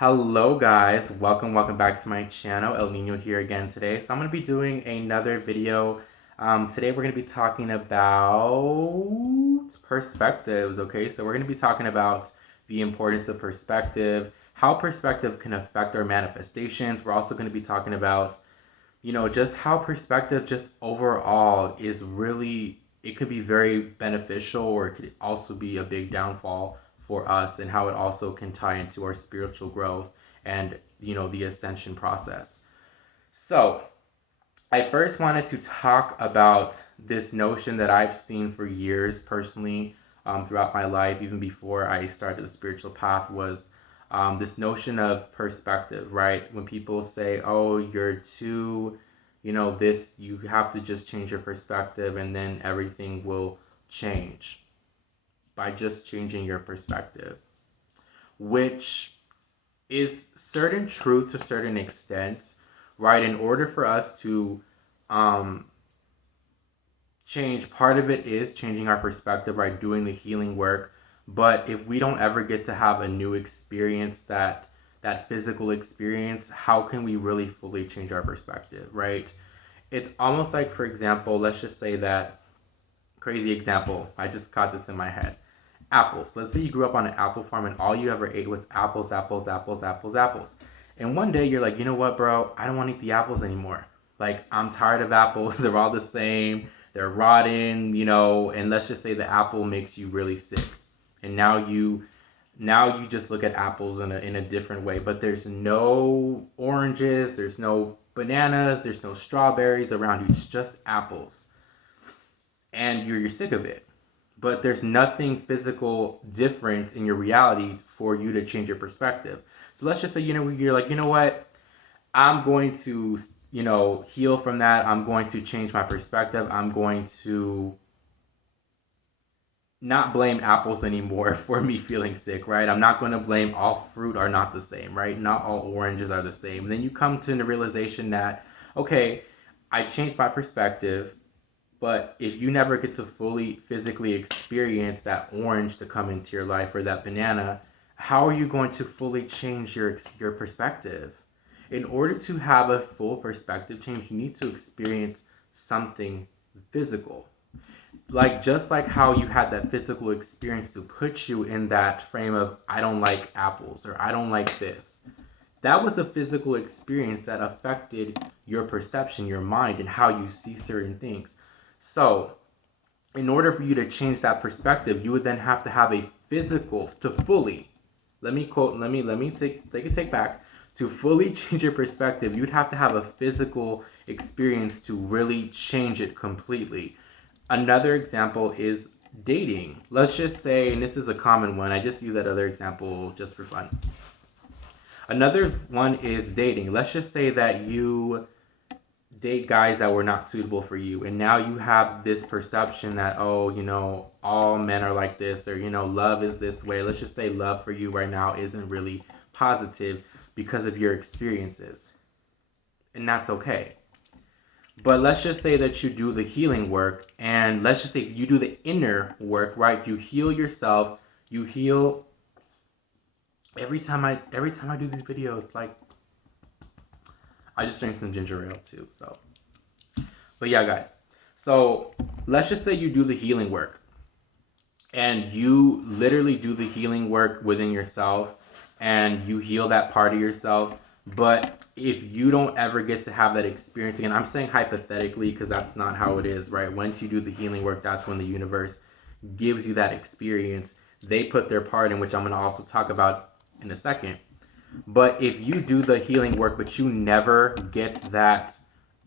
Hello guys, welcome back to my channel. El Nino here again today. So I'm going to be doing another video. Today we're going to be talking about perspectives, okay? So we're going to be talking about the importance of perspective, how perspective can affect our manifestations. We're also going to be talking about, just how perspective just overall is really, it could be very beneficial or it could also be a big downfall for us, and how it also can tie into our spiritual growth and the ascension process. So I first wanted to talk about this notion that I've seen for years personally, throughout my life, even before I started the spiritual path, was this notion of perspective, right? When people say, oh, you're too, this, you have to just change your perspective and then everything will change by just changing your perspective, which is certain truth to a certain extent, right? In order for us to change, part of it is changing our perspective, right? Doing the healing work. But if we don't ever get to have a new experience, that physical experience, how can we really fully change our perspective, right? It's almost like, for example, let's just say that, crazy example, I just caught this in my head. Apples. Let's say you grew up on an apple farm and all you ever ate was apples, apples, apples, apples, apples. And one day you're like, you know what, bro? I don't want to eat the apples anymore. Like, I'm tired of apples. They're all the same. They're rotten, and let's just say the apple makes you really sick. And now you just look at apples in a different way. But there's no oranges, there's no bananas, there's no strawberries around you. It's just apples. And you're sick of it. But there's nothing physical different in your reality for you to change your perspective. So let's just say, you're like, you know what? I'm going to, heal from that. I'm going to change my perspective. I'm going to not blame apples anymore for me feeling sick, right? I'm not going to blame all fruit are not the same, right? Not all oranges are the same. And then you come to the realization that, okay, I changed my perspective. But if you never get to fully physically experience that orange to come into your life or that banana, how are you going to fully change your perspective? In order to have a full perspective change, you need to experience something physical. Just like how you had that physical experience to put you in that frame of, I don't like apples or I don't like this. That was a physical experience that affected your perception, your mind, and how you see certain things. So, in order for you to change that perspective, you would then have to have a physical to fully, let me take back, to fully change your perspective, you'd have to have a physical experience to really change it completely. Another example is dating. Let's just say, and this is a common one, I just use that other example just for fun. Another one is dating. Let's just say that you date guys that were not suitable for you, and now you have this perception that, oh, all men are like this, or love is this way. Let's just say love for you right now isn't really positive because of your experiences, and that's okay. But let's just say that you do the healing work, and let's just say you do the inner work, right? You heal yourself, you heal. Every time I do these videos, like, I just drank some ginger ale too, so. But yeah, guys. So let's just say you do the healing work. And you literally do the healing work within yourself. And you heal that part of yourself. But if you don't ever get to have that experience again, I'm saying hypothetically because that's not how it is, right? Once you do the healing work, that's when the universe gives you that experience. They put their part in, which I'm going to also talk about in a second. But if you do the healing work, but you never get that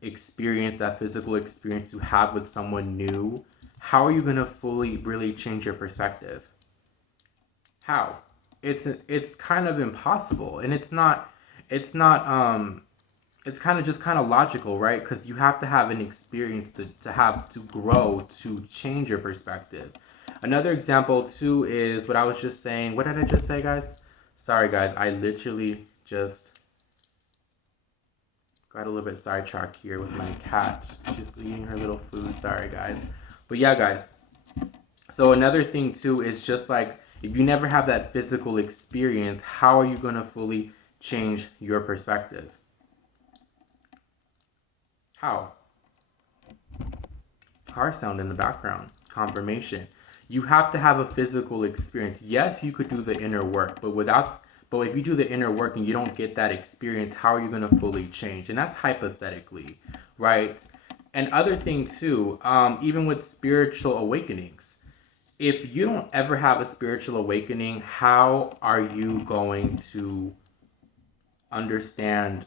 experience, that physical experience you have with someone new, how are you going to fully really change your perspective? How? It's kind of impossible, and it's kind of just kind of logical, right? Because you have to have an experience to grow, to change your perspective. Another example too is what I was just saying. What did I just say, guys? Sorry, guys. I literally just got a little bit sidetracked here with my cat. She's eating her little food. Sorry, guys. But yeah, guys. So another thing too is just like, if you never have that physical experience, how are you going to fully change your perspective? How? Car sound in the background. Confirmation. You have to have a physical experience. Yes, you could do the inner work, but if you do the inner work and you don't get that experience, how are you going to fully change? And that's hypothetically, right? And other thing too, even with spiritual awakenings, if you don't ever have a spiritual awakening, how are you going to understand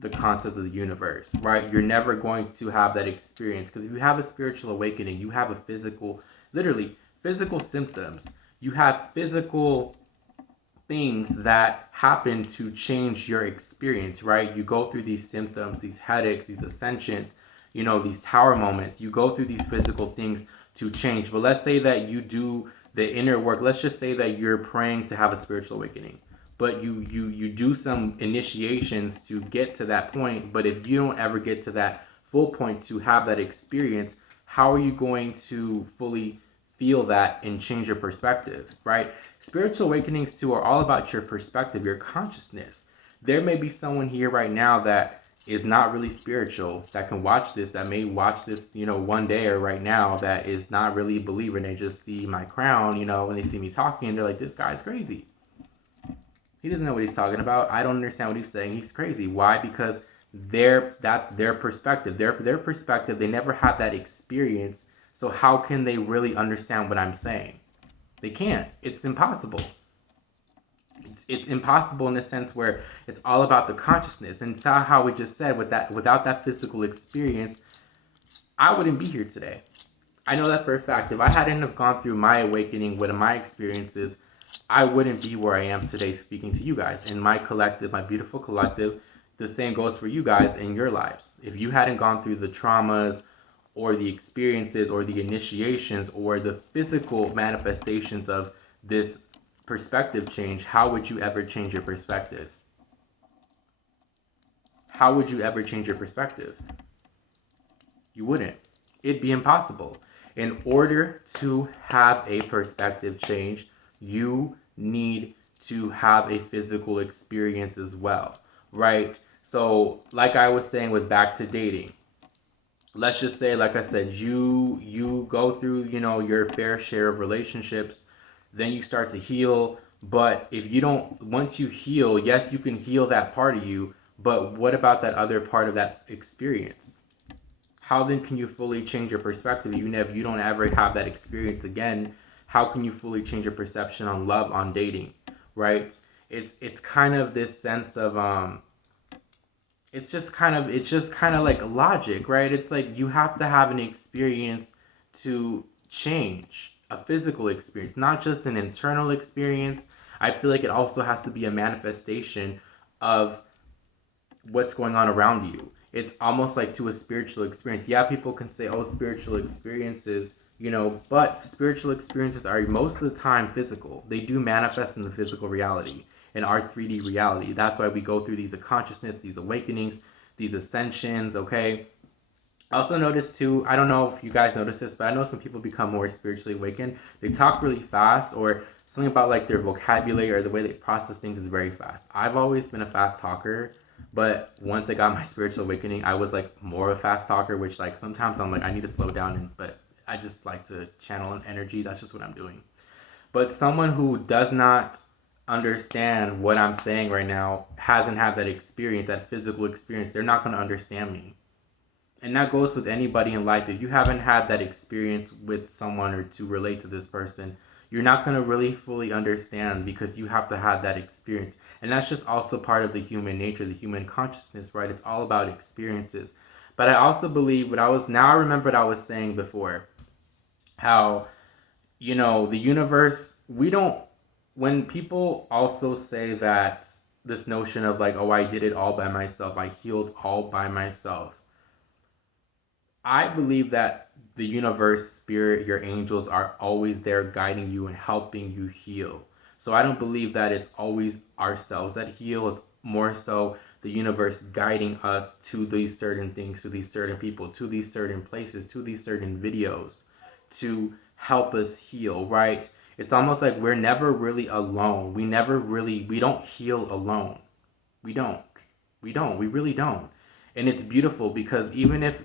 the concept of the universe, right? You're never going to have that experience, because if you have a spiritual awakening, you have a physical, literally physical symptoms. You have physical things that happen to change your experience, right? You go through these symptoms, these headaches, these ascensions, these tower moments. You go through these physical things to change. But let's say that you do the inner work. Let's just say that you're praying to have a spiritual awakening, but you do some initiations to get to that point. But if you don't ever get to that full point to have that experience, how are you going to fully feel that and change your perspective, right? Spiritual awakenings too are all about your perspective, your consciousness. There may be someone here right now that is not really spiritual that can watch this, that may watch this, one day or right now, that is not really a believer, and they just see my crown, when they see me talking, and they're like, this guy's crazy. He doesn't know what he's talking about. I don't understand what he's saying. He's crazy. Why? Because that's their perspective. Their perspective, they never had that experience. So how can they really understand what I'm saying? They can't. It's impossible. It's impossible in the sense where it's all about the consciousness. And it's how we just said, without that physical experience, I wouldn't be here today. I know that for a fact. If I hadn't have gone through my awakening with my experiences, I wouldn't be where I am today speaking to you guys. In my collective, my beautiful collective, the same goes for you guys in your lives. If you hadn't gone through the traumas or the experiences or the initiations or the physical manifestations of this perspective change, how would you ever change your perspective? How would you ever change your perspective? You wouldn't. It'd be impossible. In order to have a perspective change, you need to have a physical experience as well, right? So, like I was saying with back to dating, let's just say, like I said, you go through, your fair share of relationships, then you start to heal. But if you don't, once you heal, yes, you can heal that part of you, but what about that other part of that experience? How then can you fully change your perspective? Even if you don't ever have that experience again, how can you fully change your perception on love, on dating, right? It's kind of this sense of it's just kind of like logic, right? It's like you have to have an experience to change, a physical experience, not just an internal experience. I feel like it also has to be a manifestation of what's going on around you. It's almost like to a spiritual experience. Yeah, people can say, oh, spiritual experiences, but spiritual experiences are most of the time physical. They do manifest in the physical reality, in our 3D reality. That's why we go through these consciousness, these awakenings, these ascensions, okay? I also noticed too, I don't know if you guys notice this, but I know some people become more spiritually awakened. They talk really fast, or something about like their vocabulary or the way they process things is very fast. I've always been a fast talker, but once I got my spiritual awakening, I was like more of a fast talker, which like sometimes I'm like, I need to slow down, but I just like to channel an energy. That's just what I'm doing. But someone who does not understand what I'm saying right now, hasn't had that experience, that physical experience, they're not going to understand me. And that goes with anybody in life. If you haven't had that experience with someone or to relate to this person, you're not going to really fully understand, because you have to have that experience. And that's just also part of the human nature, the human consciousness, right? It's all about experiences. But I also believe now I remember what I was saying before, how, the universe, when people also say that this notion of like, oh, I did it all by myself, I healed all by myself, I believe that the universe, spirit, your angels are always there guiding you and helping you heal. So I don't believe that it's always ourselves that heal. It's more so the universe guiding us to these certain things, to these certain people, to these certain places, to these certain videos to help us heal, right? It's almost like we're never really alone. We don't heal alone. We don't. We don't. We really don't. And it's beautiful because even if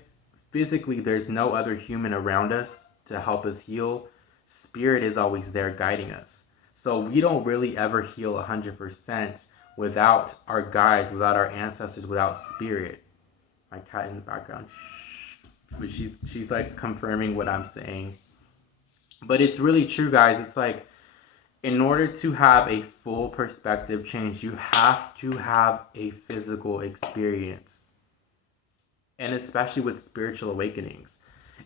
physically there's no other human around us to help us heal, spirit is always there guiding us. So we don't really ever heal 100% without our guides, without our ancestors, without spirit. My cat in the background. Shh. But she's like confirming what I'm saying. But it's really true, guys. It's like in order to have a full perspective change, you have to have a physical experience. And especially with spiritual awakenings.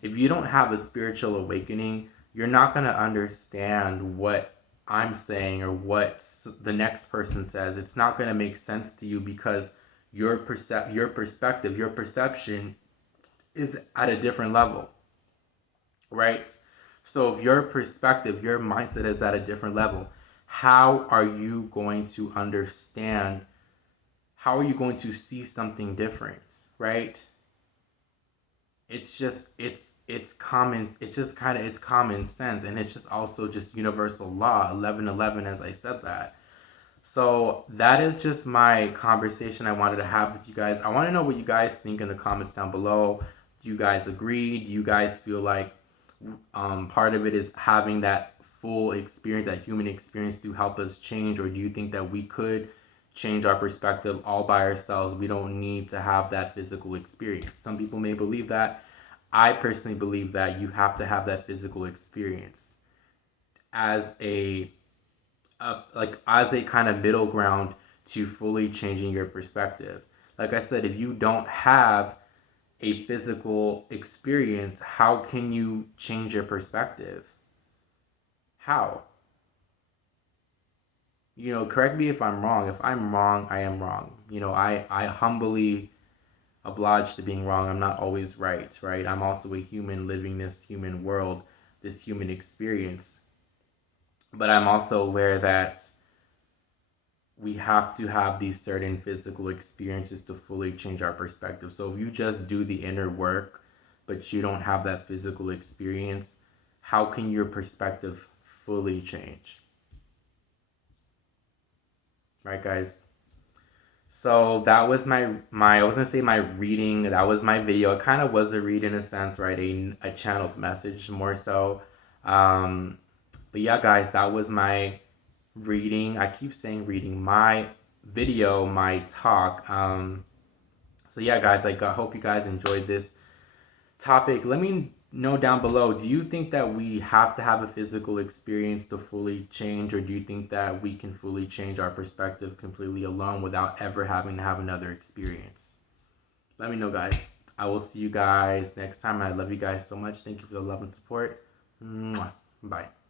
If you don't have a spiritual awakening, you're not going to understand what I'm saying or what the next person says. It's not going to make sense to you because your perspective, your perception is at a different level, right? So if your perspective, your mindset is at a different level, how are you going to understand? How are you going to see something different, right? It's just it's common. It's just kind of it's common sense, and it's just also just universal law 1111, as I said that. So that is just my conversation I wanted to have with you guys. I want to know what you guys think in the comments down below. Do you guys agree? Do you guys feel like part of it is having that full experience, that human experience to help us change? Or do you think that we could change our perspective all by ourselves? We don't need to have that physical experience. Some people may believe that. I personally believe that you have to have that physical experience as as a kind of middle ground to fully changing your perspective. Like I said, if you don't have a physical experience, how can you change your perspective? How? Correct me if I'm wrong. If I'm wrong, I am wrong. I humbly obliged to being wrong. I'm not always right, right? I'm also a human living this human world, this human experience. But I'm also aware that we have to have these certain physical experiences to fully change our perspective. So if you just do the inner work, but you don't have that physical experience, how can your perspective fully change? Right, guys? So that was my I was gonna say my reading. That was my video. It kind of was a read in a sense, right? A channeled message more so. Um, but yeah, guys, that was my reading. I keep saying reading. My video, my talk. So yeah, guys, I hope you guys enjoyed this topic. Let me know down below, do you think that we have to have a physical experience to fully change, or do you think that we can fully change our perspective completely alone without ever having to have another experience? Let me know, guys. I will see you guys next time. I love you guys so much. Thank you for the love and support. Mwah. Bye.